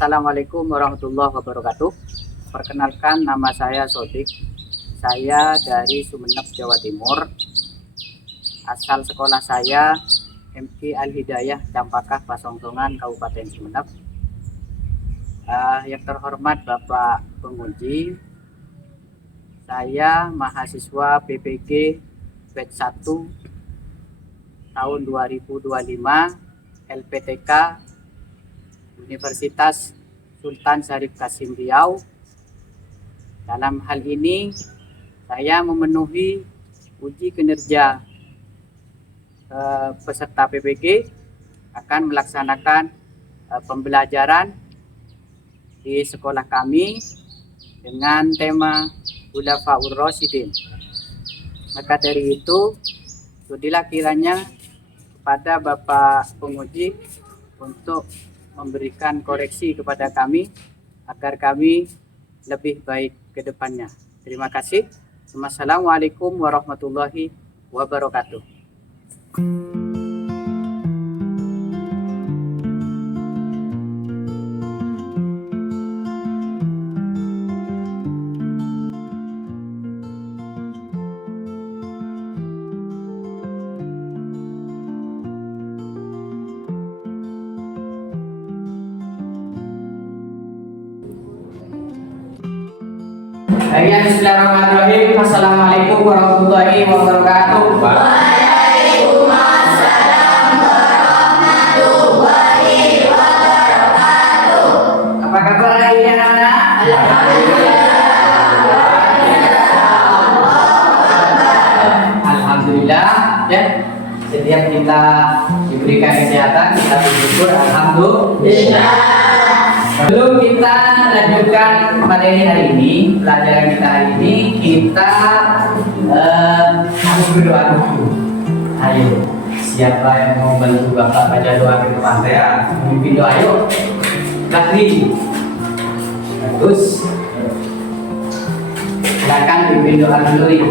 Assalamualaikum warahmatullahi wabarakatuh. Perkenalkan, nama saya Sodik. Saya dari Sumeneb, Jawa Timur. Asal sekolah saya MK Al Hidayah Campakah Pasongtongan, Kabupaten Sumeneb. Yang terhormat Bapak Penguji, saya mahasiswa PPG batch 1 tahun 2025 LPTK Universitas Sultan Syarif Qasim Riau. Dalam hal ini saya memenuhi uji kinerja peserta PPG akan melaksanakan pembelajaran di sekolah kami dengan tema Khulafaur Rasyidin. Maka dari itu, sudilah kiranya kepada Bapak Penguji untuk memberikan koreksi kepada kami agar kami lebih baik ke depannya. Terima kasih. Wassalamualaikum warahmatullahi wabarakatuh. Bismillahirrahmanirrahim. Assalamualaikum warahmatullahi wabarakatuh. Waalaikumsalam warahmatullahi wabarakatuh. Apa kabar hari ini anak-anak? Alhamdulillah. Ya, setiap kita diberikan kesehatan, kita bersyukur alhamdulillah. Sebelum kita lanjutkan materi hari ini, pelajaran kita hari ini, kita harus berdoa dulu. Ayo, siapa yang mau bantu Bapak baca doa ke depan saya? Memimpin doa, ayo. Bakri. Bagus. Silakan pimpin doa dulu nih.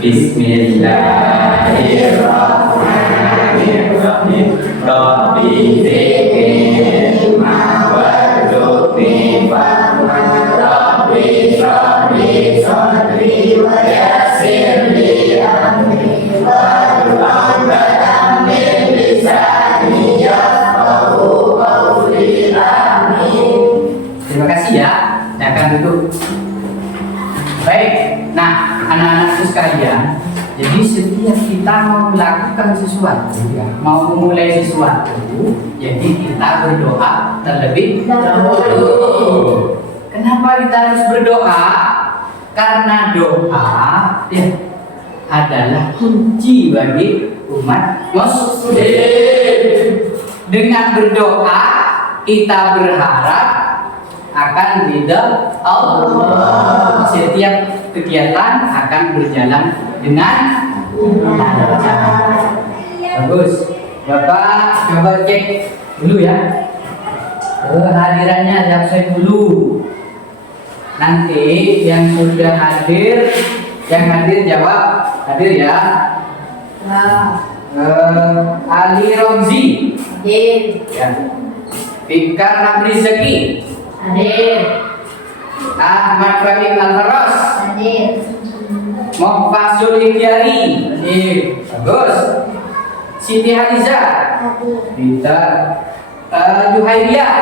Bismillahirrahmanirrahim. Rabbi zidni warzuqni fahman. Rabbi shrahli sadri wa yassir li amri wahlul 'uqdatam min lisani yafqahu qawli. Amin. Terima kasih ya. Silakan duduk. Baik. Nah, anak-anakku sekalian, jadi setiap kita mau melakukan sesuatu, mau memulai sesuatu, jadi kita berdoa terlebih dahulu. Kenapa kita harus berdoa? Karena doa ya adalah kunci bagi umat Muslim. Dengan berdoa kita berharap akan ridha Allah. Setiap kegiatan akan berjalan dengan lancar. Bagus. Bapak coba cek dulu ya kehadirannya, absen dulu. Nanti yang sudah hadir, yang hadir jawab hadir ya. Ali Romzi Hadir. ya. Fikar Abrizaki Hadir. Ahmad Fahim Al-Faros Hadir. Mohfasul Ikhtiari hadir. Bagus. Siti Hadiza Pintar. Juhairiyah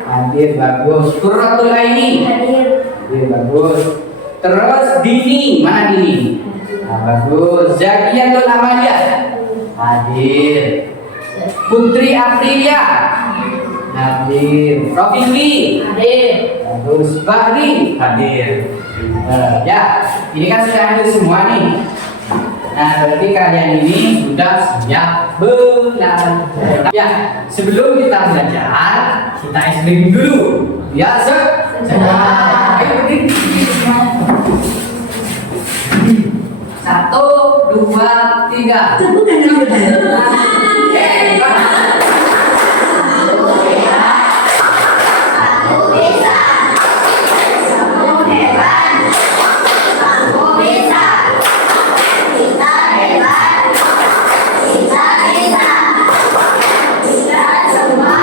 hadir. Bagus. Qurratul Aini Hadir. hadir. Bagus. Terus Dini, mana Dini? Nah, bagus. Zakiyatul Amaliyah hadir. Putri Aprilia hadir. Rofiki Hadir. bagus. Bahri hadir. Ya, ini kan sudah hadir semua nih. Nah, berarti kalian ini sudah siap belajar. Ya, sebelum kita belajar, kita SBM dulu. Ya, ayo berdiri. 1, 2, 3. Kita semua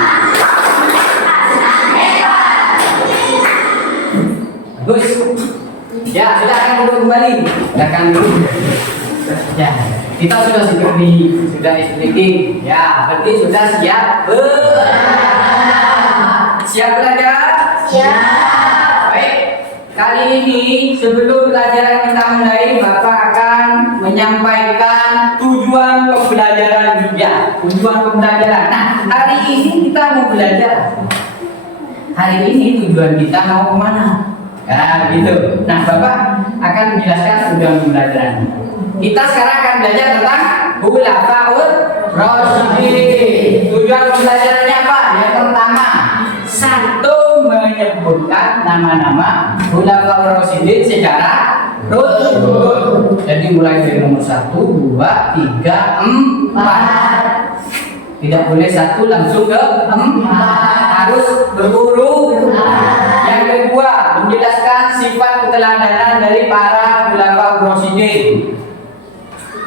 Ya, silakan duduk kembali. Silakan duduk. Ya, kita sudah seperti sudah speaking. Ya, berarti sudah siap siap belajar? Siap. Baik. Kali ini sebelum pelajaran kita mulai, Bapak akan menyampaikan tujuan pembelajaran juga. Tujuan pembelajaran. Nah, hari ini kita mau belajar. Hari ini tujuan kita mau kemana? Nah, gitu. Nah, Bapak akan menjelaskan tujuan pembelajaran. Kita sekarang akan belajar tentang Khulafaur Rasyidin. Tujuan pembelajarannya apa? Yang pertama, satu, menyebutkan nama-nama Khulafaur Rasyidin secara runut. Jadi mulai dari nomor 1, 2, 3, 4. Tidak boleh satu langsung ke 4. Harus berurut. Yang kedua, menjelaskan sifat keteladanan dari para Khulafaur Rasyidin.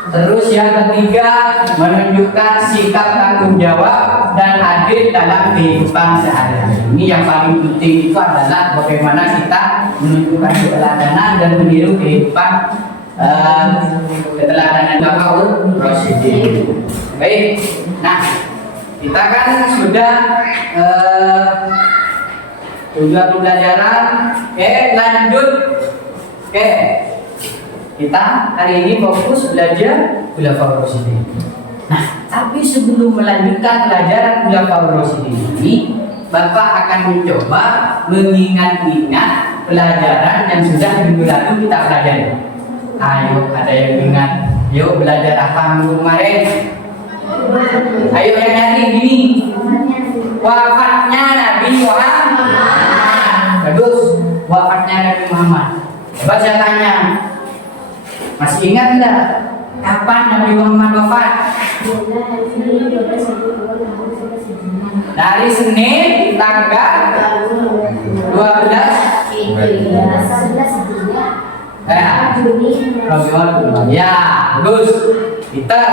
Terus yang ketiga, menunjukkan sikap tanggung jawab dan adil dalam kehidupan sehari-hari. Ini yang paling penting itu adalah bagaimana kita menunjukkan keteladanan dan meniru kehidupan keteladanan Khulafaur Rasyidin. Baik, nah kita kan sudah tujuan pembelajaran. Oke, lanjut. Oke. Kita hari ini fokus belajar Khulafaur Rasyidin. Nah, tapi sebelum melanjutkan pelajaran Khulafaur Rasyidin ini, Bapak akan mencoba mengingat-ingat pelajaran yang sudah minggu lalu kita pelajari. Ayo, ada yang ingat? Yuk belajar apa minggu kemarin? Ayo yang nyari gini. Wafatnya Nabi Muhammad. Bagus, wafatnya Nabi Muhammad. Coba saya tanya, masih ingat enggak kapan Nabi Muhammad wafat? Dari Senin tanggal 12 ya, bagus. Peter.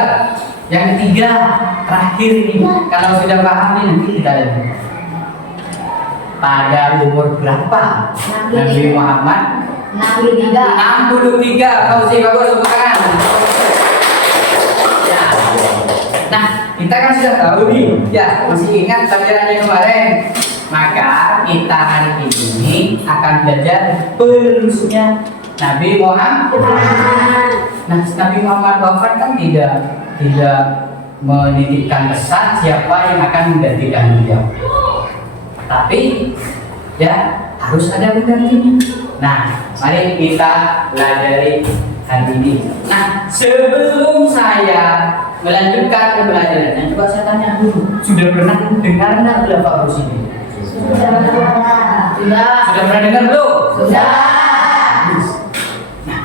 Yang ketiga, terakhir ini, kalau sudah paham ini nanti kita lihat. Pada umur berapa Nabi Muhammad? 63. Kau sih bagus, tepuk tangan. Ya. Nah, kita kan sudah tahu nih, ya masih ingat pelajarannya kemarin. Maka kita hari ini akan belajar penerusnya Nabi Muhammad. Nah, Nabi Muhammad wafat kan tidak menitipkan pesan siapa yang akan menggantikan beliau. Tapi ya harus ada penggantinya. Nah, mari kita pelajari hari ini. Nah, sebelum saya melanjutkan pembelajarannya, coba saya tanya dulu, sudah pernah dengar enggak Khulafaur Rasyidin? Sudah. Sudah pernah dengar belum? Sudah. Nah,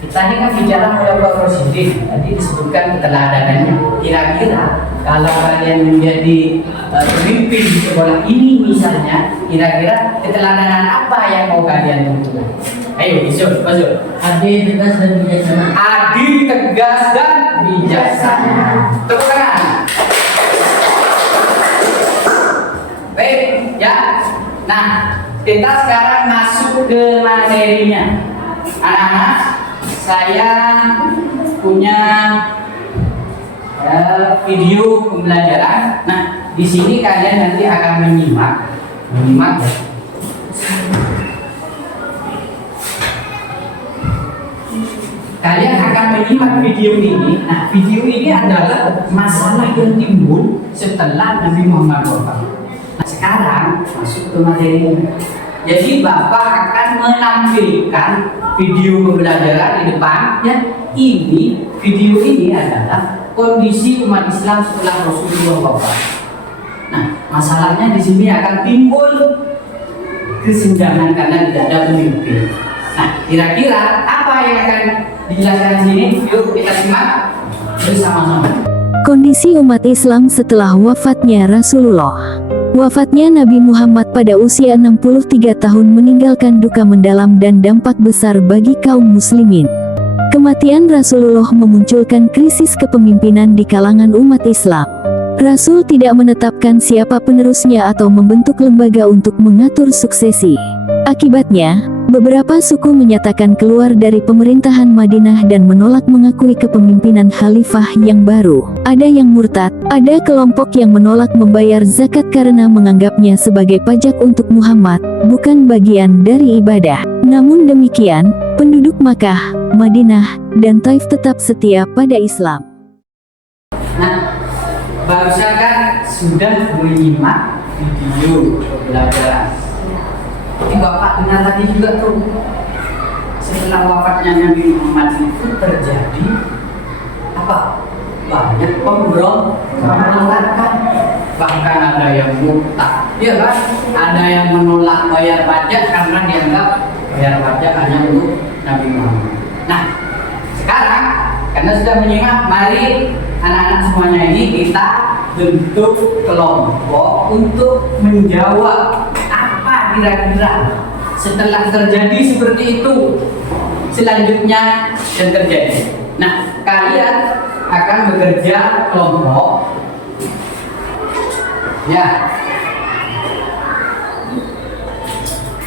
kita ini kan bicara Khulafaur Rasyidin, tadi disebutkan keteladanannya. Kira-kira kalau kalian menjadi pemimpin di sekolah ini misalnya, kira-kira keteladanan apa yang mau kalian tentukan? Ayo, masuk. Adil, tegas dan bijaksana. Adil, tegas dan bijaksana. Tepuk tangan. Baik, ya. Nah, kita sekarang masuk ke materinya. Anak-anak, saya punya video pembelajaran. Nah, di sini kalian nanti akan menyimak. Kalian akan menyimak video ini. Nah, video ini adalah masalah yang timbul setelah Nabi Muhammad wafat. Nah, sekarang masuk ke materinya. Jadi Bapak akan menampilkan video pembelajaran di depan. Ya, video ini adalah kondisi umat Islam setelah Rasulullah wafat. Nah, masalahnya di sini akan timbul kesenjangan karena tidak ada pemimpin. Nah, kira-kira apa yang akan dijelaskan di sini? Yuk kita simak bersama-sama. Kondisi umat Islam setelah wafatnya Rasulullah. Wafatnya Nabi Muhammad pada usia 63 tahun meninggalkan duka mendalam dan dampak besar bagi kaum muslimin. Kematian Rasulullah memunculkan krisis kepemimpinan di kalangan umat Islam. Rasul tidak menetapkan siapa penerusnya atau membentuk lembaga untuk mengatur suksesi. Akibatnya, Beberapa suku menyatakan keluar dari pemerintahan Madinah dan menolak mengakui kepemimpinan khalifah yang baru. Ada yang murtad, ada kelompok yang menolak membayar zakat karena menganggapnya sebagai pajak untuk Muhammad, bukan bagian dari ibadah. Namun demikian, penduduk Makkah, Madinah, dan Taif tetap setia pada Islam. Nah, barusan kan sudah menyimak video pembelajaran. Ini Bapak dengar tadi juga tuh, setelah wafatnya Nabi Muhammad itu terjadi apa? Banyak pemberontakan, bahkan ada yang murtad, ya kan? Ada yang menolak bayar pajak karena dianggap bayar pajak hanya untuk Nabi Muhammad. Nah, sekarang karena sudah menyimak, mari anak-anak semuanya ini kita bentuk kelompok untuk menjawab apa kira-kira setelah terjadi seperti itu selanjutnya yang terjadi. Nah, kalian akan bekerja kelompok ya.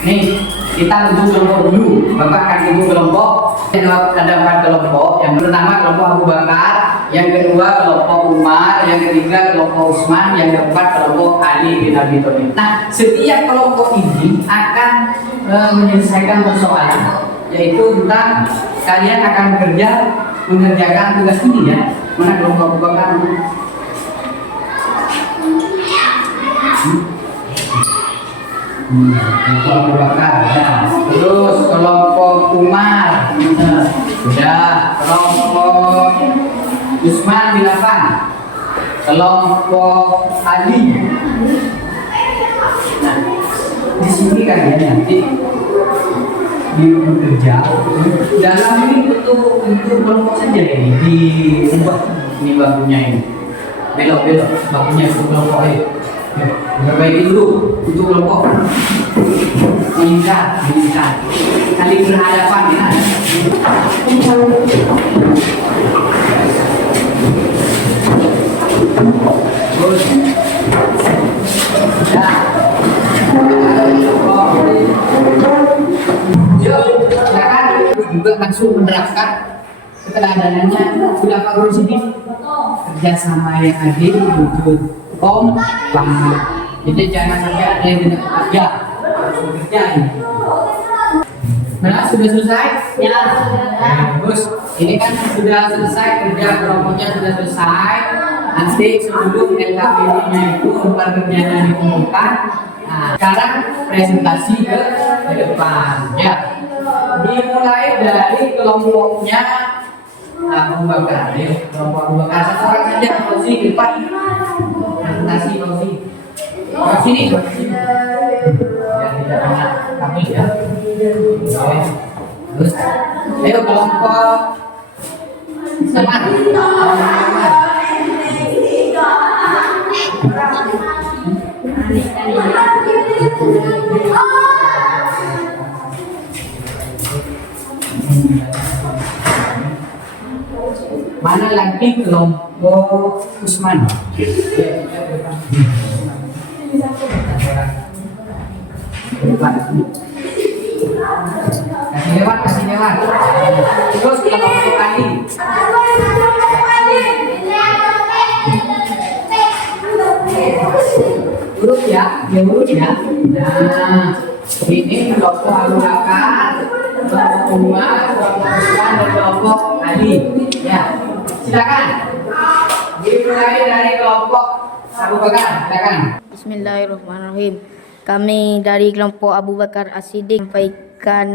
Nih, kita bentuk kelompok dulu. Bapak akan bentuk kelompok. Ada 4 kelompok. Yang pertama kelompok Abu Bakar, yang kedua kelompok Umar, yang ketiga kelompok Utsman, yang keempat kelompok Ali bin Abi Thalib. Nah, setiap kelompok ini akan menyelesaikan persoalan, yaitu tentang kalian akan bekerja mengerjakan tugas ini ya. Mana kelompok Abu Bakar? Kelompok Abu Bakar, ya. Terus kelompok Umar, sudah. Kelompok Utsman bin Affan, kelompok Ali. Nah, di sini kalian nanti bekerja dalam ini untuk kelompok saja ini diubah ini bangkunya ini belok bangkunya untuk kelompok ini. Perbaiki dulu untuk kelompok meningkat saling berhadapan ya. Terus ya. Yuk, silakan juga langsung menerapkan keteladanannya. Sudah Pak Guru sini kerjasama yang adil, jujur, kompak. Jadi jangan sampai ada yang tidak bekerja, harus bekerja ini. Nah, sudah selesai? Ya. Terus ini kan sudah selesai kerja kelompoknya sudah selesai. Nanti sebelum LKPD-nya itu tempat kerjanya dikumpulkan. Nah, sekarang presentasi ke depan. Ya. Dimulai dari kelompoknya Abu Bakar. Ya. Kelompok Abu Bakar satu orang saja. Fauzi di depan. Presentasi Fauzi. Sini. Ya, tidak banyak kami ya. Oke. Terus, ayo kelompok Seman. Mana lagi kelompok Utsman? Kasih lewat. Terus kelompok Ali. Urut ya, dia urut ya. Nah, ini kelompok Abu Bakar, kelompok Umar, kelompok Utsman, dan kelompok Ali. Ya, silakan. Dimulai dari kelompok Abu Bakar, silakan. Bismillahirrahmanirrahim. Kami dari kelompok Abu Bakar As-Siddiq sampaikan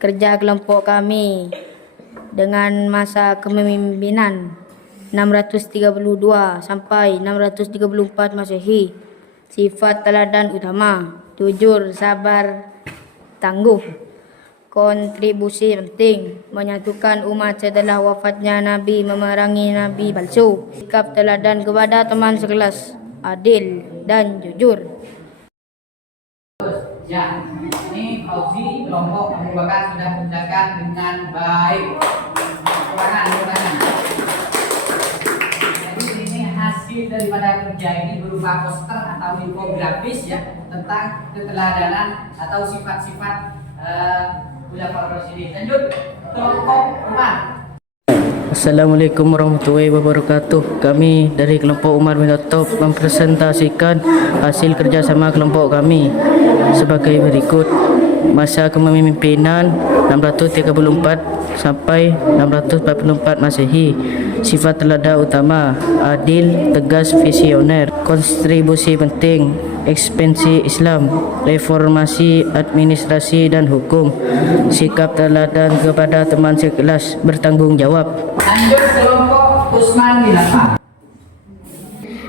kerja kelompok kami dengan masa kepemimpinan 632 sampai 634 Masehi. Sifat teladan utama: jujur, sabar, tangguh. Kontribusi penting: menyatukan umat setelah wafatnya Nabi, memerangi Nabi palsu. Sikap teladan kepada teman sekelas, adil dan jujur. Ya, ini Fauzi kelompok Abu Bakar sudah mengerjakan dengan baik. Tangan. Jadi ini hasil daripada kerja ini berupa poster atau infografis ya tentang keteladanan atau sifat-sifat Khulafaur Rasyidin. Lanjut kelompok Umar. Assalamualaikum warahmatullahi wabarakatuh. Kami dari kelompok Umar bin Khattab mempresentasikan hasil kerjasama kelompok kami sebagai berikut. Masa kepemimpinan 634 sampai 644 Masehi. Sifat teladan utama: adil, tegas, visioner, kontribusi penting, ekspansi Islam, reformasi administrasi dan hukum, sikap teladan kepada teman sekelas, bertanggung jawab. Lanjut kelompok Utsman bin Affan.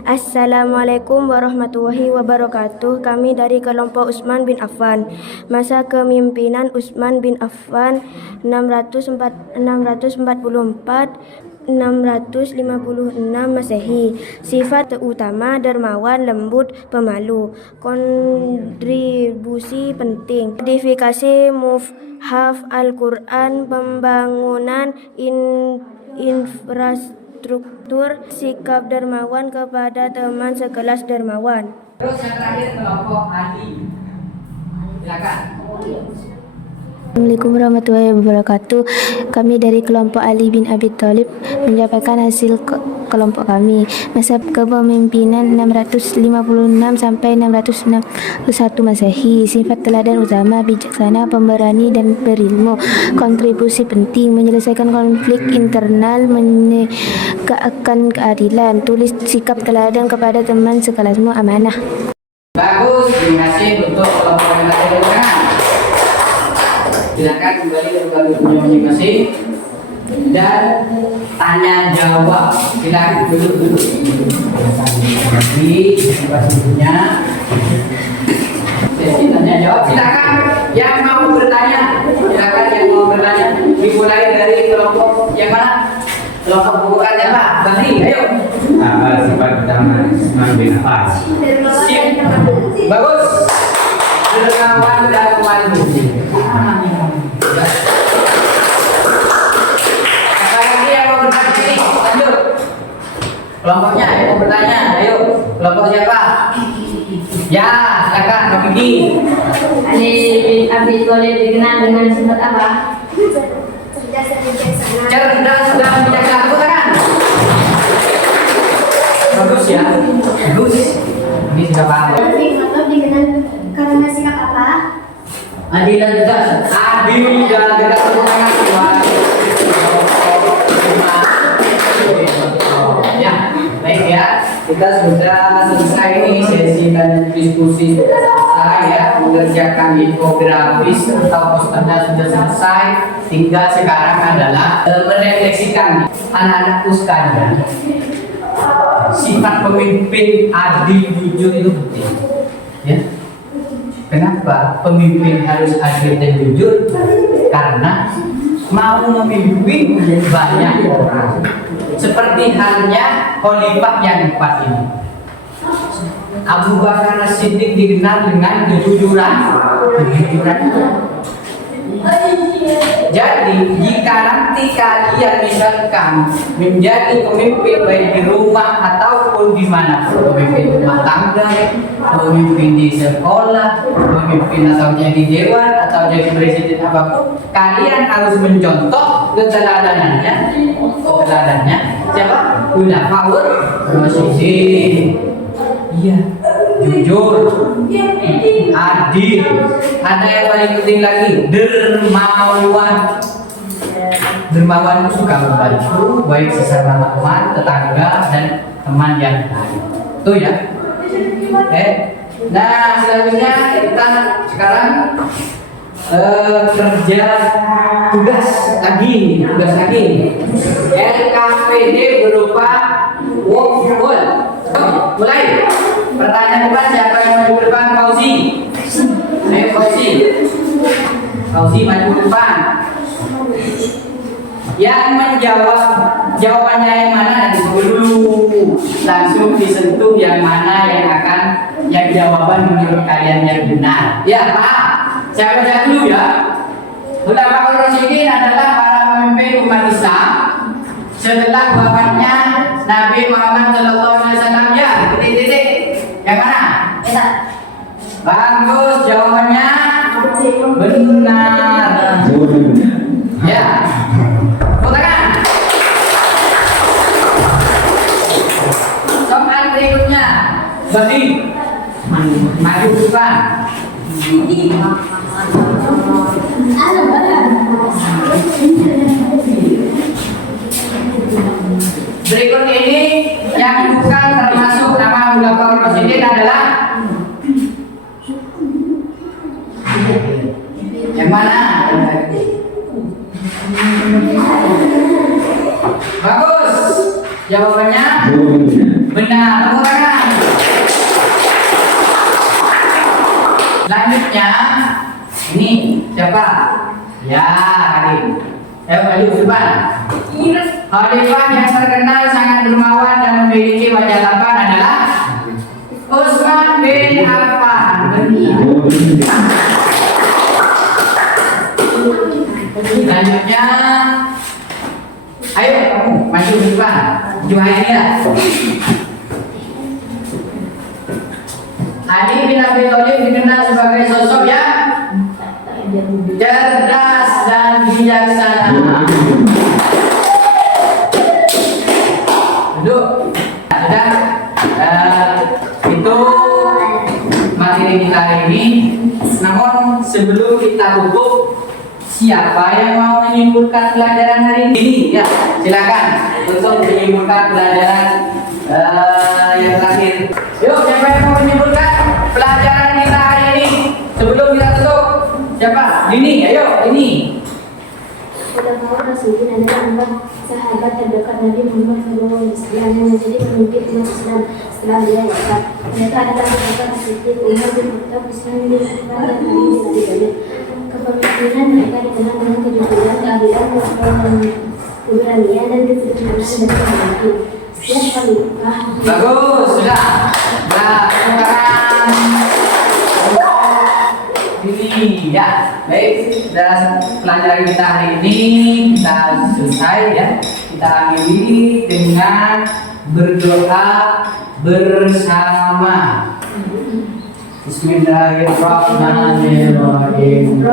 Assalamualaikum warahmatullahi wabarakatuh. Kami dari kelompok Utsman bin Affan. Masa kepemimpinan Utsman bin Affan 644 656 Masehi. Sifat utama: dermawan, lembut, pemalu, kontribusi penting, modifikasi mushaf Al-Quran, pembangunan infrastruktur, sikap dermawan kepada teman sekelas dermawan. Terus yang terakhir kelompok Ali. Silakan. Assalamualaikum warahmatullahi wabarakatuh. Kami dari kelompok Ali bin Abi Thalib menyampaikan hasil kelompok kami. Masa kepemimpinan 656 sampai 661 Masehi. Sifat teladan utama: bijaksana, pemberani dan berilmu, kontribusi penting, menyelesaikan konflik internal, menegakkan keadilan, tulis sikap teladan kepada teman sekelasmu, amanah. Bagus, terima kasih untuk kelompok yang terakhir. Silakan kembali ke kelompoknya masing-masing dan tanya jawab. Silakan duduk. Di tempat duduknya. Sesi tanya jawab. Silakan yang mau bertanya. Dimulai dari kelompok yang mana? Kelompok bukan siapa? Bani, ayo. Apa sifat utama Utsman bin Affan? Bagus. Dermawan dan malu. Lagi yang mau bertanya ini, lanjut. Kelompoknya yang mau bertanya, ayo. Kelompok siapa? Ya, silakan, Pak Gigi. Ali bin Abi Thalib dikenal dengan sifat apa? Cerdas dan bijaksana, bukan? Bagus ya, bagus. Ini sudah paham. Dikenal karena sikap apa? Adil dan tegas. Adil dan tegas, bukan? Ya, baik ya. Kita sudah selesai nih sesi dan diskusi sudah selesai ya. Mengerjakan infografis atau posternya sudah selesai. Tinggal sekarang adalah merefleksikan anak-anakku sekalian. Sifat pemimpin adil jujur itu penting. Ya. Kenapa pemimpin harus adil dan jujur? Karena mau memimpin banyak orang. Seperti halnya khalifah yang 4 ini. Abu Bakar As-Siddiq dikenal dengan kejujuran. Jadi jika nanti kalian misalkan menjadi pemimpin baik di rumah ataupun di mana, pemimpin rumah tangga, pemimpin di sekolah, pemimpin atau jadi dewan atau jadi presiden apapun, kalian harus mencontoh keteladanannya. Siapa? Khulafaur Rasyidin. Iya, jujur, adil. Ada yang paling penting lagi, dermawan. Dermawan itu suka membantu, baik sesama teman, tetangga, dan teman yang lain. Itu ya. Oke. Nah, selanjutnya kita sekarang kerja tugas lagi. LKPD berupa workflow. Mulai. Pertanyaan depan, siapa yang maju ke depan? Fauzi. Ayo Fauzi maju ke depan. Yang menjawab jawabannya yang mana nanti dulu. Langsung disentuh yang mana yang jawaban menurut kalian yang benar. Ya Pak, saya baca dulu ya. Khulafaur Rasyidin adalah para pemimpin umat Islam setelah wafatnya Nabi Muhammad SAW. Ya, titik. Yang mana? Bagus, jawabannya benar. Bagus. Jawabannya benar. Tepuk tangan. Selanjutnya ini siapa? Ya, Adin. Maju ke depan. Khalifah yang terkenal sangat dermawan dan memiliki wajah tampan adalah Utsman bin Affan. Selanjutnya, ayo kamu maju ke depan. Juhairiyah. Ali bin Abi Thalib dikenal sebagai sosok yang cerdas dan bijaksana. Duduk. Sudah. Itu materi kita hari ini. Namun sebelum kita tutup, siapa yang mau menyimpulkan pelajaran hari ini? Ya, silakan untuk menyimpulkan pelajaran yang terakhir. Yuk, siapa yang mau menyimpulkan pelajaran kita hari ini sebelum kita tutup? Siapa? Ini, ayo, ini. Khulafaur Rasyidin adalah sahabat terdekat Nabi Muhammad SAW yang menjadi pemimpin umat Islam setelah beliau wafat. Mereka adalah Abu Bakar As-Siddiq, Umar bin Khattab, Utsman bin Affan, dan Ali bin Abi Thalib. Kepemimpinan mereka dikenal dengan kejujuran, keadilan, keberanian, dan kesederhanaan dan kebahagiaan. Setiap khalifah. Bagus, sudah. Nah, sekarang ini ya, baik. Dan pelajaran kita hari ini kita selesai ya. Kita akhiri dengan berdoa bersama. Bismillahirrahmanirrahim.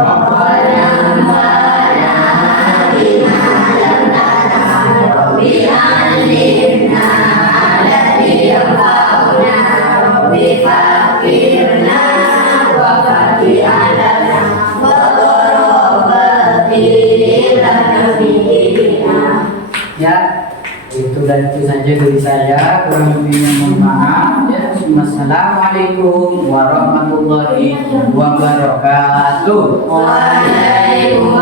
Ya, itu dan itu saja dari saya. Kurang lebihnya mohon maaf ya. Wassalamualaikum warahmatullahi wabarakatuh. Waalaikumsalam.